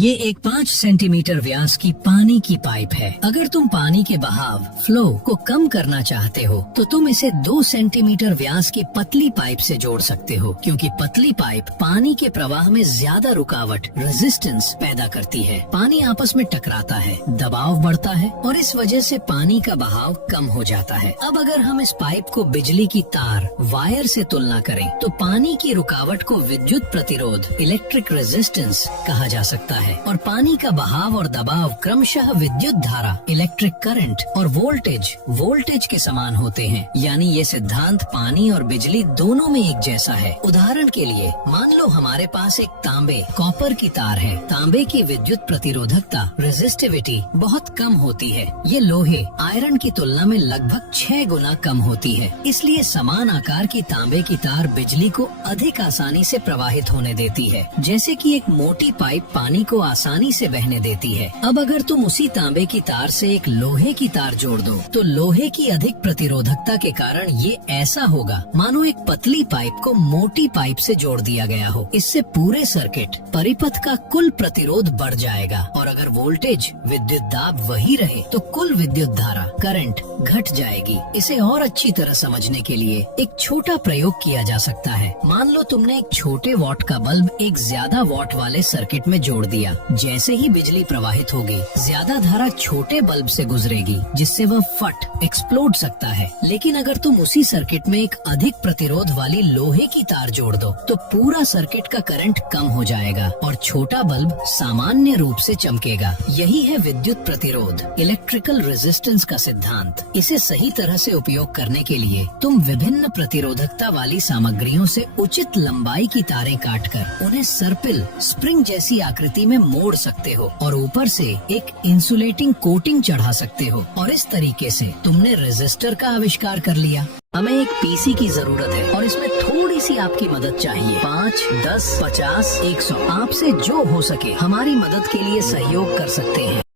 ये एक 5 सेंटीमीटर व्यास की पानी की पाइप है। अगर तुम पानी के बहाव फ्लो को कम करना चाहते हो तो तुम इसे 2 सेंटीमीटर व्यास की पतली पाइप से जोड़ सकते हो, क्योंकि पतली पाइप पानी के प्रवाह में ज्यादा रुकावट रेजिस्टेंस पैदा करती है। पानी आपस में टकराता है, दबाव बढ़ता है और इस वजह से पानी का बहाव कम हो जाता है। अब अगर हम इस पाइप को बिजली की तार वायर से तुलना करें तो पानी की रुकावट को विद्युत प्रतिरोध इलेक्ट्रिक रेजिस्टेंस कहा जा सकता है और पानी का बहाव और दबाव क्रमशः विद्युत धारा इलेक्ट्रिक करंट और वोल्टेज के समान होते हैं। यानी ये सिद्धांत पानी और बिजली दोनों में एक जैसा है। उदाहरण के लिए मान लो हमारे पास एक तांबे कॉपर की तार है। तांबे की विद्युत प्रतिरोधकता रेजिस्टिविटी बहुत कम होती है। ये लोहे आयरन की तुलना में लगभग 6 गुना कम होती है। इसलिए समान आकार की तांबे की तार बिजली को अधिक आसानी से प्रवाहित होने देती है, जैसे कि एक मोटी पाइप पानी को आसानी से बहने देती है। अब अगर तुम उसी तांबे की तार से एक लोहे की तार जोड़ दो तो लोहे की अधिक प्रतिरोधकता के कारण ये ऐसा होगा मानो एक पतली पाइप को मोटी पाइप से जोड़ दिया गया हो। इससे पूरे सर्किट परिपथ का कुल प्रतिरोध बढ़ जाएगा और अगर वोल्टेज विद्युत दाब वही रहे तो कुल विद्युत धारा करंट घट जाएगी। इसे और अच्छी तरह समझने के लिए एक छोटा प्रयोग किया जा सकता है। मान लो तुमने एक छोटे वॉट का बल्ब एक ज्यादा वॉट वाले सर्किट में जोड़ दिया। जैसे ही बिजली प्रवाहित होगी ज्यादा धारा छोटे बल्ब से गुजरेगी, जिससे वह फट एक्सप्लोड सकता है। लेकिन अगर तुम उसी सर्किट में एक अधिक प्रतिरोध वाली लोहे की तार जोड़ दो तो पूरा सर्किट का करंट कम हो जाएगा और छोटा बल्ब सामान्य रूप से चमकेगा। यही है विद्युत प्रतिरोध इलेक्ट्रिकल रेजिस्टेंस का सिद्धांत। इसे सही तरह से उपयोग करने के लिए तुम विभिन्न प्रतिरोधकता वाली सामग्रियों से उचित लंबाई की तारें काटकर उन्हें सर्पिल स्प्रिंग जैसी आकृति में मोड़ सकते हो और ऊपर से एक इंसुलेटिंग कोटिंग चढ़ा सकते हो और इस तरीके से तुमने रेजिस्टर का आविष्कार कर लिया। हमें एक पीसी की जरूरत है और इसमें थोड़ी सी आपकी मदद चाहिए। 5, 10, 50, 100 आपसे जो हो सके हमारी मदद के लिए सहयोग कर सकते हैं।